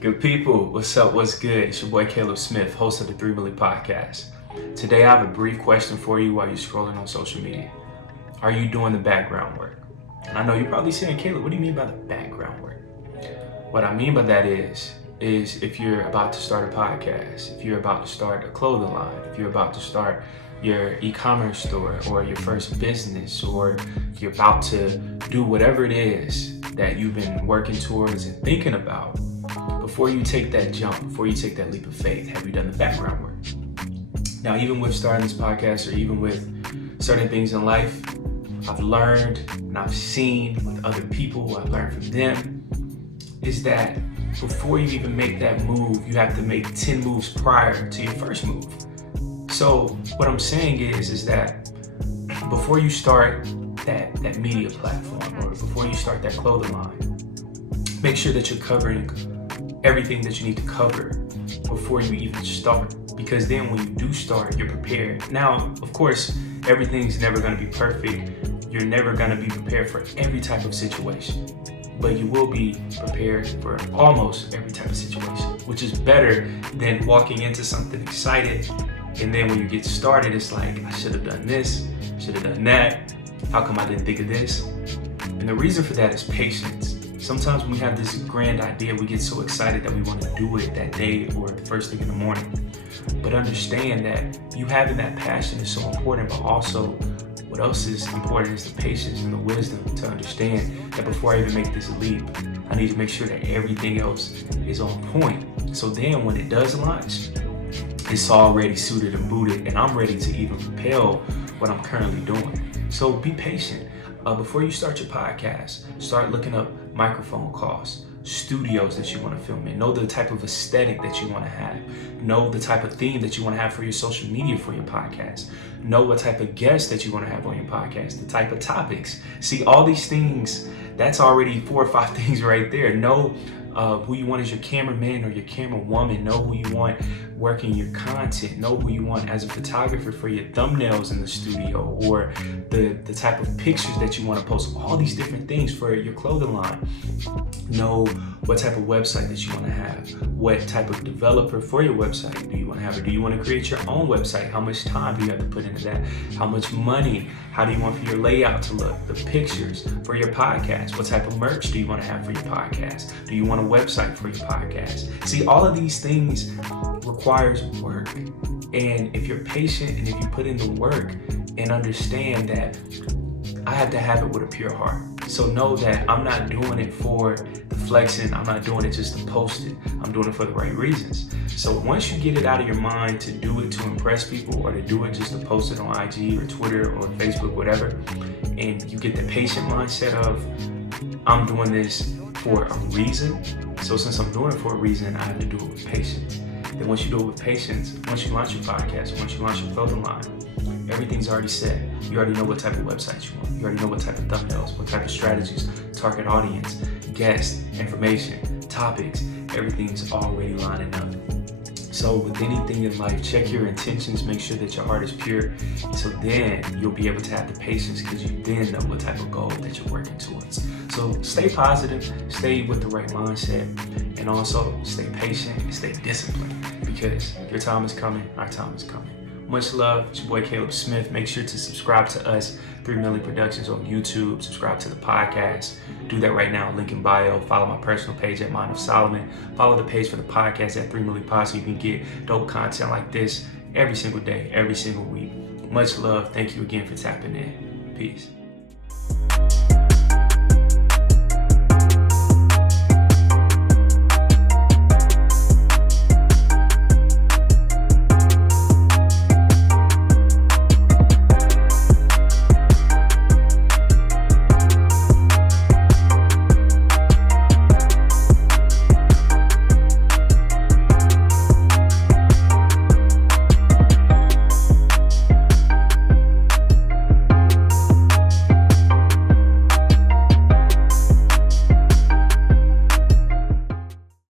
Good people, what's up, what's good? It's your boy Caleb Smith, host of the 3 Milli Podcast. Today I have a brief question for you while you're scrolling on social media. Are you doing the background work? And I know you're probably saying, Caleb, what do you mean by the background work? What I mean by that is if you're about to start a podcast, if you're about to start a clothing line, if you're about to start your e-commerce store or your first business, or if you're about to do whatever it is that you've been working towards and thinking about, before you take that jump, before you take that leap of faith, have you done the background work? Now, even with starting this podcast or even with certain things in life, I've learned and I've seen with other people, I've learned from them, is that before you even make that move, you have to make 10 moves prior to your first move. So what I'm saying is that before you start that media platform or before you start that clothing line, make sure that you're covering everything that you need to cover before you even start, because then when you do start, you're prepared. Now, of course, everything's never going to be perfect. You're never going to be prepared for every type of situation, but you will be prepared for almost every type of situation, which is better than walking into something excited and then when you get started, it's like, I should have done this, should have done that. How come I didn't think of this? And the reason for that is patience. Sometimes when we have this grand idea, we get so excited that we want to do it that day or the first thing in the morning. But understand that you having that passion is so important, but also what else is important is the patience and the wisdom to understand that before I even make this leap, I need to make sure that everything else is on point. So then when it does launch, it's already suited and booted, and I'm ready to even propel what I'm currently doing. So be patient. Before you start your podcast, start looking up microphone costs, studios that you want to film in. Know the type of aesthetic that you want to have. Know the type of theme that you want to have for your social media for your podcast. Know what type of guests that you want to have on your podcast, the type of topics. See, all these things, that's already 4 or 5 things right there. Know who you want as your cameraman or your camerawoman. Know who you want working your content. Know who you want as a photographer for your thumbnails in the studio, or the type of pictures that you want to post. All these different things for your clothing line. Know what type of website that you want to have. What type of developer for your website do you want to have? Or do you want to create your own website? How much time do you have to put into that? How much money? How do you want for your layout to look? The pictures for your podcast. What type of merch do you want to have for your podcast? Do you want a website for your podcast? See, all of these things requires work. And if you're patient and if you put in the work and understand that I have to have it with a pure heart. So know that I'm not doing it for the flexing. I'm not doing it just to post it. I'm doing it for the right reasons. So once you get it out of your mind to do it to impress people or to do it just to post it on IG or Twitter or Facebook, whatever, and you get the patient mindset of, I'm doing this for a reason. So since I'm doing it for a reason, I have to do it with patience. Then once you do it with patience, once you launch your podcast, once you launch your clothing line, everything's already set. You already know what type of website you want. You already know what type of thumbnails, what type of strategies, target audience, guests, information, topics. Everything's already lining up. So with anything in life, check your intentions, make sure that your heart is pure. So then you'll be able to have the patience because you then know what type of goal that you're working towards. So stay positive, stay with the right mindset, and also stay patient and stay disciplined, because your time is coming, our time is coming. Much love, it's your boy Caleb Smith. Make sure to subscribe to us, 3 Milli Productions on YouTube. Subscribe to the podcast. Do that right now, link in bio. Follow my personal page at Mind of Solomon. Follow the page for the podcast at 3 Milli Pod so you can get dope content like this every single day, every single week. Much love. Thank you again for tapping in. Peace.